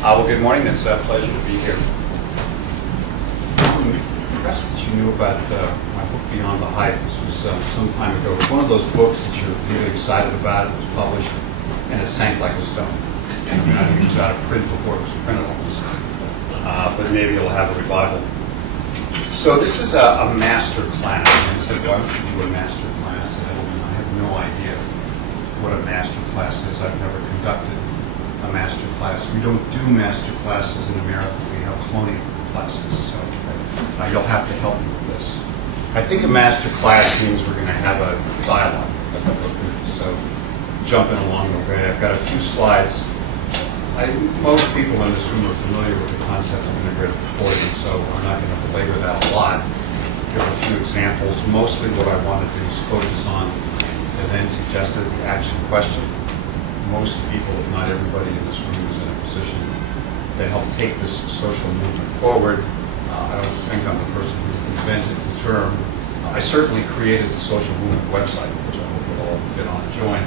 Well, good morning. It's a pleasure to be here. I'm impressed that you knew about my book, Beyond the Hype. This was some time ago. It was one of those books that you're really excited about. It was published, and it sank like a stone. I think it was out of print before it was printable. But maybe it'll have a revival. So this is a master class. And I said, why don't you do a master class at Edelman? I have no idea what a master class is. I've never conducted a master class. We don't do master classes in America. We have colonial classes. So you'll have to help me with this. I think a master class means we're going to have a dialogue as we go through this. So jumping along the way, I've got a few slides. Most people in this room are familiar with the concept of integrated reporting, so I'm not going to belabor that a lot. Give a few examples. Mostly what I want to do is focus on, as Andy suggested, the action question. Most people, if not everybody in this room, is in a position to help take this social movement forward. I don't think I'm the person who invented the term. I certainly created the social movement website, which I hope you'll all get on and join.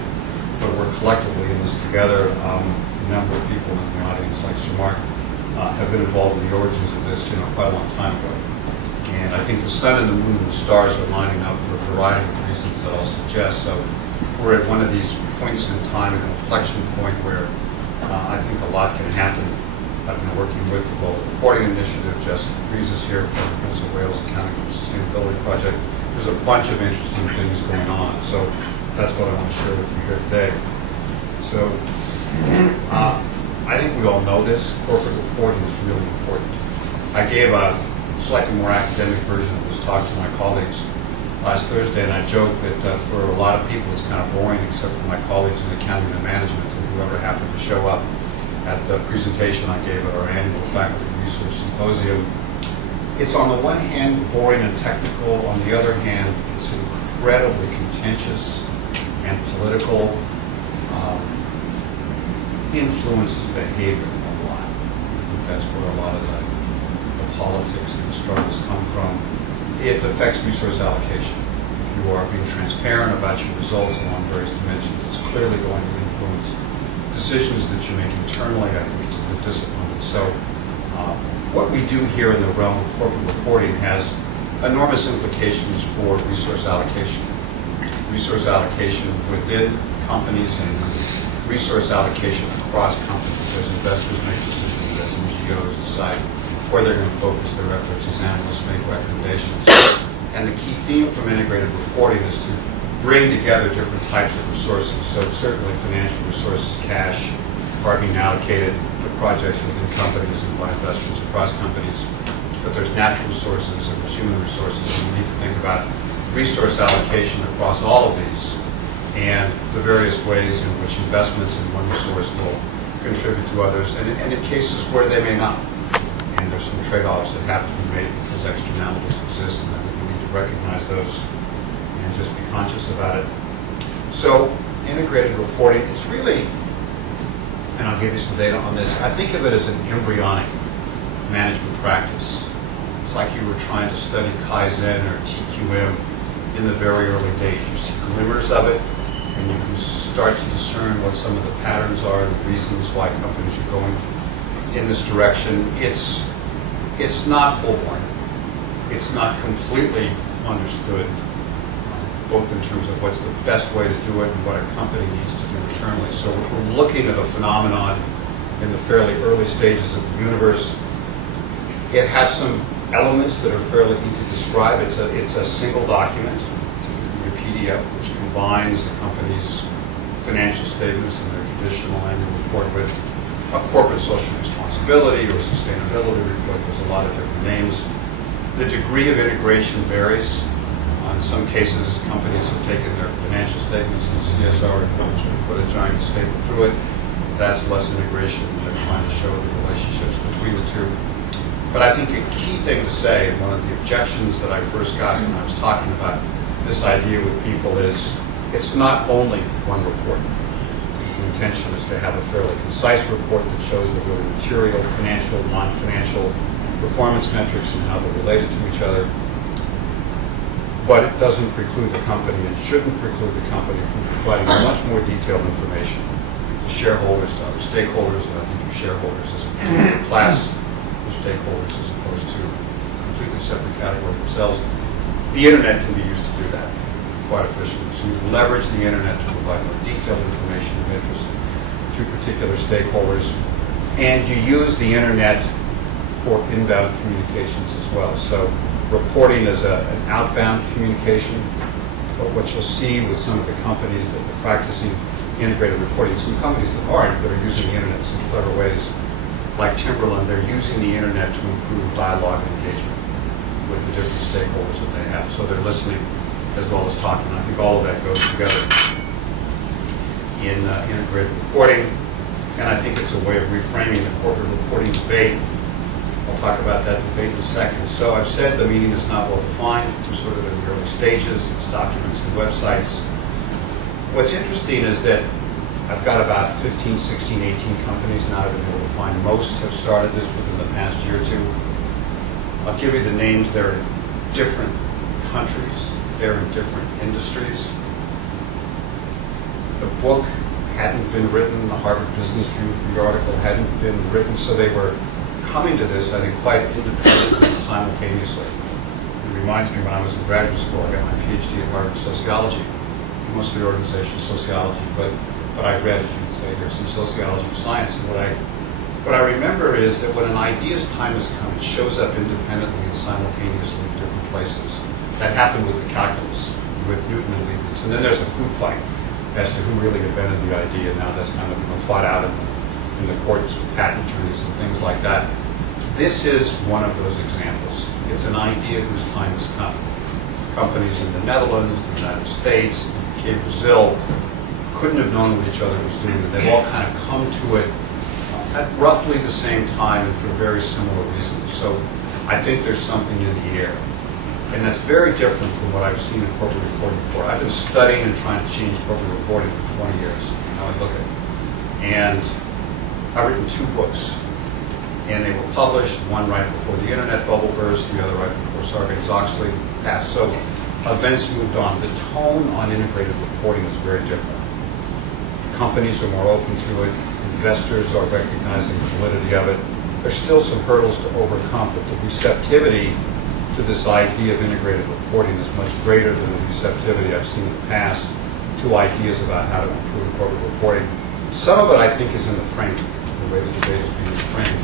But we're collectively in this together. A number of people in the audience, like Sir Mark, have been involved in the origins of this, quite a long time ago. And I think the sun and the moon and the stars are lining up for a variety of reasons that I'll suggest. So we're at one of these points in time, an inflection point where I think a lot can happen. I've been working with the Global Reporting Initiative. Jessica Fries is here from the Prince of Wales Accounting for Sustainability Project. There's a bunch of interesting things going on. So that's what I want to share with you here today. So I think we all know this. Corporate reporting is really important. I gave a slightly more academic version of this talk to my colleagues last Thursday, and I joked that for a lot of people it's kind of boring, except for my colleagues in accounting and management and whoever happened to show up at the presentation I gave at our annual Faculty Research Symposium. It's on the one hand boring and technical, on the other hand it's incredibly contentious and political. Influences behavior a lot. I think that's where a lot of the politics and the struggles come from. It affects resource allocation. If you are being transparent about your results along various dimensions, it's clearly going to influence decisions that you make internally. I think it's a good discipline. And so what we do here in the realm of corporate reporting has enormous implications for resource allocation. Resource allocation within companies and resource allocation across companies as investors make decisions, as NGOs decide where they're going to focus their efforts, as analysts make recommendations. And the key theme from integrated reporting is to bring together different types of resources. So certainly financial resources, cash, are being allocated to projects within companies and by investors across companies. But there's natural resources and there's human resources, and we need to think about resource allocation across all of these, and the various ways in which investments in one resource will contribute to others, and in cases where they may not. And there's some trade-offs that have to be made because externalities exist, and I think we need to recognize those and just be conscious about it. So integrated reporting, it's really, and I'll give you some data on this, I think of it as an embryonic management practice. It's like you were trying to study Kaizen or TQM in the very early days. You see glimmers of it, and you can start to discern what some of the patterns are and the reasons why companies are going in this direction. It's not full-born. It's not completely understood, both in terms of what's the best way to do it and what a company needs to do internally. So we're looking at a phenomenon in the fairly early stages of the universe. It has some elements that are fairly easy to describe. It's a single document, a PDF, which combines the company's financial statements and their traditional annual report with a corporate social responsibility or sustainability report. There's a lot of different names. The degree of integration varies. In some cases, companies have taken their financial statements and CSR reports and put a giant staple through it. That's less integration. They're trying to show the relationships between the two. But I think a key thing to say, and one of the objections that I first got when I was talking about this idea with people is, it's not only one report. The intention is to have a fairly concise report that shows the really material, financial, non-financial performance metrics and how they're related to each other. But it doesn't preclude the company and shouldn't preclude the company from providing much more detailed information to shareholders, to other stakeholders, and I think of shareholders as a particular class of stakeholders as opposed to a completely separate category themselves. The internet can be used to do that quite efficiently. So you leverage the internet to provide more detailed information of interest to particular stakeholders, and you use the internet for inbound communications as well. So reporting is an outbound communication, but what you'll see with some of the companies that are practicing integrated reporting, some companies that aren't, that are using the internet in some clever ways, like Timberland, they're using the internet to improve dialogue and engagement with the different stakeholders that they have. So they're listening as well as talking. I think all of that goes together in integrated reporting, and I think it's a way of reframing the corporate reporting debate. I'll talk about that debate in a second. So I've said the meaning is not well defined. We're sort of in the early stages. It's documents and websites. What's interesting is that I've got about 15, 16, 18 companies now I've been able to find. Most have started this within the past year or two. I'll give you the names. They're in different countries. They're in different industries. The book hadn't been written. The Harvard Business Review article hadn't been written. So they were coming to this, I think, quite independently and simultaneously. It reminds me when I was in graduate school, I got my PhD in Harvard sociology, mostly organizational sociology, but I read, as you would say, there's some sociology of science. And what I remember is that when an idea's time has come, it shows up independently and simultaneously in different places. That happened with the calculus, with Newton and Leibniz. And then there's a food fight as to who really invented the idea. Now that's kind of fought out in the courts with patent attorneys and things like that. This is one of those examples. It's an idea whose time has come. Companies in the Netherlands, the United States, the UK, Brazil couldn't have known what each other was doing, and they've all kind of come to it at roughly the same time and for very similar reasons. So I think there's something in the air. And that's very different from what I've seen in corporate reporting before. I've been studying and trying to change corporate reporting for 20 years, how I look at it. And I've written 2 books. And they were published, one right before the internet bubble burst, the other right before Sarbanes-Oxley passed. So events moved on. The tone on integrated reporting is very different. Companies are more open to it. Investors are recognizing the validity of it. There's still some hurdles to overcome, but the receptivity to this idea of integrated reporting is much greater than the receptivity I've seen in the past to ideas about how to improve corporate reporting. Some of it, I think, is in the framing, the way the debate is being framed.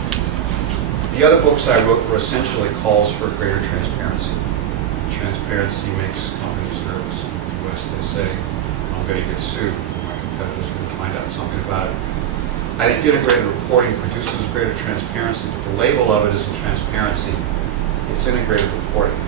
The other books I wrote were essentially calls for greater transparency. Transparency makes companies nervous. In the US, they say, I'm going to get sued. My competitors are going to find out something about it. I think integrated reporting produces greater transparency, but the label of it isn't transparency. It's integrated reporting.